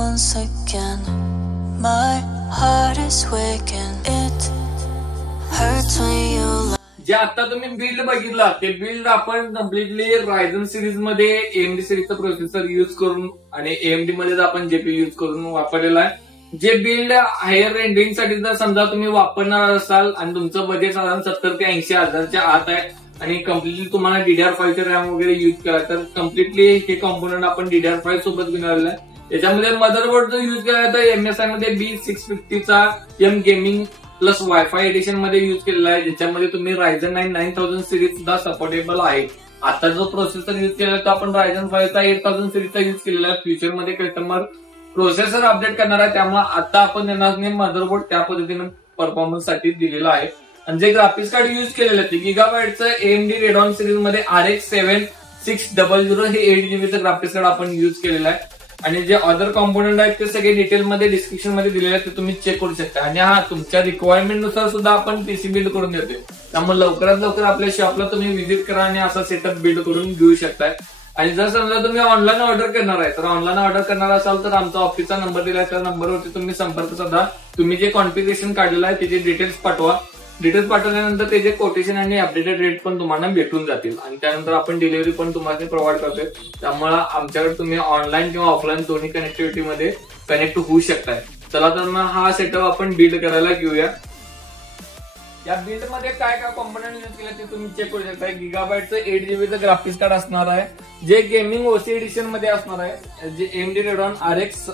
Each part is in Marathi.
once again. My heart is waking. It hurts when you lie. जे आता तुम्ही बिल्ड बघितला ते बिल्ड आपण कम्प्लिटली रायझन सिरीज मध्ये AMD सिरीजचा प्रोसेसर युज करून आणि AMD मध्ये आपण जेपीयू युज करून वापरलेला आहे. जे बिल्ड हायर रेंडरिंग साठी जर समजा तुम्ही वापरणार असाल आणि तुमचं बजेट साधारण 70 ते 80,000च्या आत आहे आणि कम्प्लिटली तुम्हाला DDR5 रॅम वगैरे युज करा तर कम्प्लिटली हे कॉम्पोनंट आपण DDR5 सोबत घेऊन आलेला आहे. याच्यामध्ये मदरबोर्ड जो युज केला तर MSI मध्ये B650 चा M gaming plus wifi edition मध्ये युज केलेला आहे, ज्याच्यामध्ये तुम्ही Ryzen 9 9000 सिरीज सुद्धा सपोर्टेबल आहे. आता जो प्रोसेसर युज केला तो आपण Ryzen 5 चा 8000 सिरीजचा युज केलेला आहे. फ्युचर मध्ये कस्टमर प्रोसेसर अपडेट करणार आहे, त्यामुळे आता आपण त्यांना मदरबोर्ड त्या पद्धतीने परफॉर्मन्स साठी दिलेला आहे. आणि जे ग्राफिक्स कार्ड युज केलेलं आहे ते गिगाबाईटचं AMD Radeon सिरीज मध्ये RX 7600 हे 8GB चं ग्राफिक्स कार्ड आपण युज केलेलं आहे. आणि जे अदर कॉम्पोनंट आहेत ते सगळे डिटेलमध्ये डिस्क्रिप्शन मध्ये दिलेले आहेत, ते तुम्ही चेक करू शकता. आणि हा तुमच्या रिक्वायरमेंट नुसार सुद्धा आपण पीसी बिल्ड करून देतो, त्यामुळे लवकरात लवकर आपल्या शॉपला तुम्ही व्हिजिट करा आणि असा सेटअप बिल्ड करून घेऊ शकताय. आणि जर समजा तुम्ही ऑनलाईन ऑर्डर करणार आहे तर ऑनलाईन ऑर्डर करणार असाल तर आमचा ऑफिसचा नंबर दिला आहे, त्या नंबरवरती तुम्ही संपर्क साधा. तुम्ही जे कॉन्फिगरेशन काढलेलं आहे त्याचे डिटेल्स पाठवा. डिटेल्स पाठवल्यानंतर त्याचे कोटेशन आणि अपडेटेड रेट पण तुम्हाला भेटून जातील आणि त्यानंतर आपण डिलिव्हरी पण तुम्हाला प्रोव्हाइड करतोय. त्यामुळे आमच्याकडे तुम्ही ऑनलाईन किंवा ऑफलाईन दोन्ही कनेक्टिव्हिटी मध्ये कनेक्ट होऊ शकताय. चला तर हा सेटअप आपण बिल्ड करायला घेऊया. या बिल्ड मध्ये काय काय कॉम्पोनंट युज केले ते तुम्ही चेक करू शकता. गिगाबाईटचं 8GB चं ग्राफिक्स कार्ड असणार आहे, जे गेमिंग OC एडिशन मध्ये असणार आहे, जे AMD Radeon RX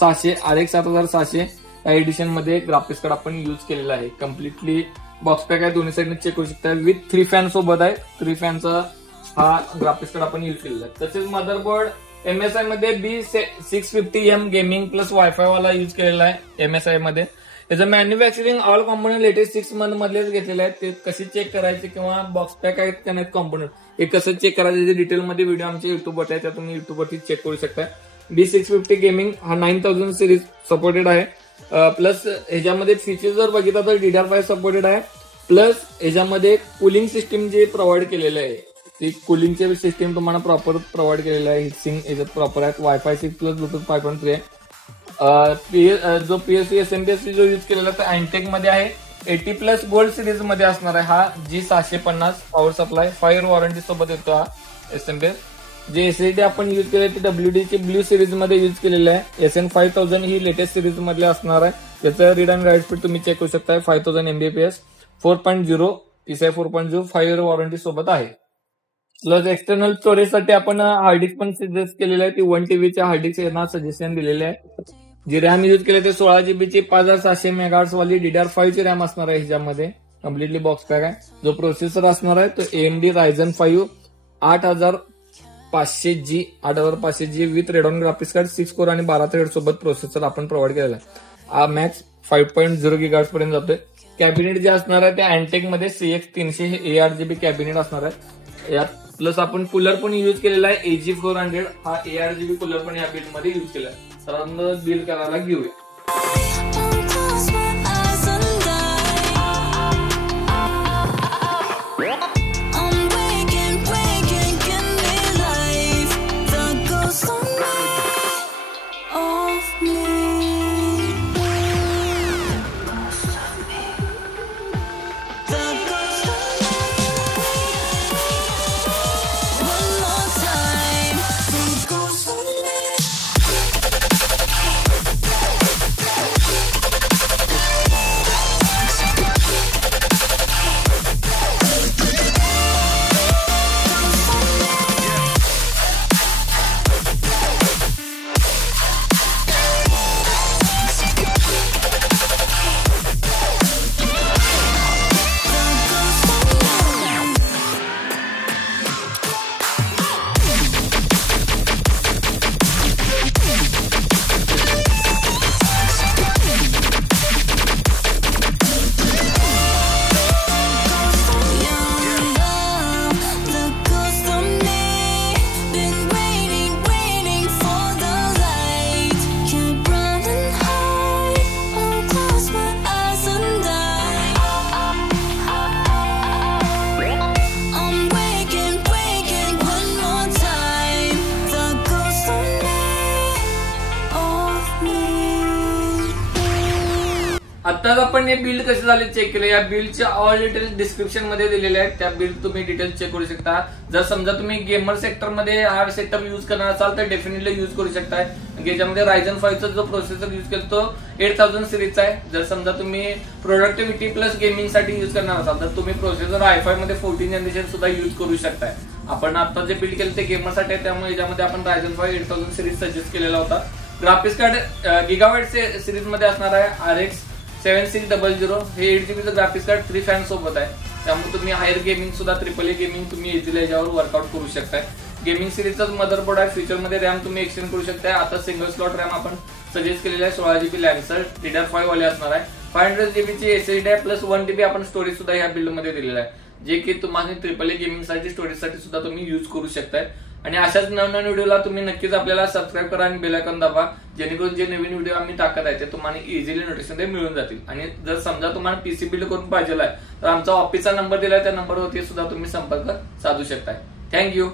7600 या एडिशन मध्ये ग्राफिक्स कार्ड आपण युज केलेला आहे. कम्प्लिटली बॉक्स पॅक आहे, दोन्ही साईडने चेक करू शकता. विथ 3 फॅन सोबत आहे. 3 फॅनचा हा ग्राफिक्स कार्ड आपण युज केलेला आहे. तसेच मदरबोर्ड MSI मध्ये B650M गेमिंग प्लस वायफाय वाला युज केलेला आहे MSI मध्ये. त्याचं manufacturing all component latest 6 month मधलेच घेतलेले आहेत. ते कसे चेक करायचे किंवा बॉक्स पॅक आहेत का नाहीत कॉम्पोनंट हे कसं चेक करायचे डिटेलमध्ये व्हिडिओ आमच्या युट्यूबवरती आहे, त्या तुम्ही युट्यूबवरती चेक करू शकता. B650 गेमिंग हा 9000 सिरीज सपोर्टेड आहे. प्लस ह्याच्यामध्ये फीचर्स जर बघितला तर DDR5 सपोर्टेड आहे. प्लस ह्याच्यामध्ये कूलिंग सिस्टीम जे प्रोव्हाइड केलेलं आहे ती कूलिंगचे सिस्टीम तुम्हाला प्रॉपर प्रोव्हाइड केलेलं आहे. हिटसिंग याच्यात प्रॉपर आहे. वायफाय 6 प्लस ब्लूटूथ 5.3 आहे. जो PSU SMPS जो युज केलेला तो अँटेक मध्ये आहे. 80+ गोल्ड सिरीज मध्ये असणार आहे. हा G750 power supply 5 year warranty सोबत येतो हा SMPS. जे SSD आपण युज केले ते WD चे ब्ल्यू सिरीज मध्ये युज केलेलं आहे. SN5000 ही लेटेस्ट सिरीज मध्ये असणार आहे. याचं रीड अँड राईट स्पीड तुम्ही चेक करू शकता. 5000 MBPS 4.0 PCI 4.0 5 इयर वॉरंटी सोबत आहे. प्लस एक्सटर्नल स्टोरेज साठी आपण हार्ड डिस्क पण सजेस्ट केलेली आहे. ती 1 TB च्या हार्ड डिस्क यांना सजेशन दिलेले आहे. जी रॅम युज केली ते 16GB ची 5700 MHz वाली DDR5 ची रॅम असणार आहे. ह्याच्यामध्ये कम्प्लिटली बॉक्स पॅक आहे. जो प्रोसेसर असणार आहे तो AMD Ryzen 5 8500G with Radeon graphics card 6 core आणि 12 थ्रेड सोबत प्रोसेसर आपण प्रोव्हाइड केलेला आहे. मॅक्स 5.0 GHz पर्यंत जातोय. कॅबिनेट जे असणार आहे ते अँटेक मध्ये CX300 हे ARGB कॅबिनेट असणार आहे. यात प्लस आपण कूलर पण युज केलेला आहे. AG400 हा ARGB कूलर पण या बिल्ड मध्ये युज केला आहे. तर बिल्ड करायला घेऊया. आताच आपण हे बिल्ड कसे झाले चेक केले. या बिल्डच्या ऑल डिटेल्स डिस्क्रिप्शन मध्ये दिलेले आहेत. त्या बिल्ड तुम्ही डिटेल्स चेक करू शकता. जर समजा तुम्ही गेमर सेक्टर मध्ये हा सेटअप युज करणार असाल तर डेफिनेटली युज करू शकताय. ज्याच्यामध्ये Ryzen 5 चा जो प्रोसेसर युज केला तो 8000 सिरीजचा आहे. जर समजा तुम्ही प्रोडक्टिव्हिटी प्लस गेमिंग साठी युज करणार असाल तर तुम्ही प्रोसेसर i5 मध्ये 14 जनरेशन सुद्धा युज करू शकताय. आपण आता जे बिल्ड केलं ते गेमर साठी आहे, त्यामुळे याच्यामध्ये आपण Ryzen 5 8000 सिरीज सजेस्ट केलेला होता. ग्राफिक्स कार्ड गिगाबाइट सिरीज मध्ये असणार आहे RX 7600. हे 8GB ग्राफिक्स कार्ड 3 फॅन सोबत आहे. त्यामुळे तुम्ही हायर गेमिंग सुद्धा AAA गेमिंग तुम्ही इझिली याच्यावर वर्कआउट करू शकताय. गेमिंग सिरीजचाच मदरबोर्ड आहे. फ्युचर मध्ये रॅम तुम्ही एक्सटेंड करू शकताय. आता सिंगल स्लॉट रॅम आपण सजेस्ट केलेला आहे 16GB लॅन्सर DDR5 वाले असणार आहे. 512GB ची SSD आहे प्लस 1TB आपण स्टोरेज सुद्धा या बिल्ड मध्ये दिलेला आहे, जे की तुम्हाला AAA गेमिंग साठी स्टोरेज साठी सुद्धा तुम्ही युज करू शकताय. आणि अशाच नवनवीन व्हिडिओला तुम्ही नक्कीच आपल्याला सबस्क्राईब करा आणि बेल आयकॉन दाबा, जेणेकरून जे नवीन व्हिडिओ आम्ही टाकत आहे ते तुम्हाला इझिली नोटिफिकेशन मिळून जातील. आणि जर समजा तुम्हाला पीसी बिल्ड करून पाहिजे आहे तर आमचा ऑफिसचा नंबर दिलाय, त्या नंबरवरती सुद्धा तुम्ही संपर्क साधू शकताय. थँक्यू.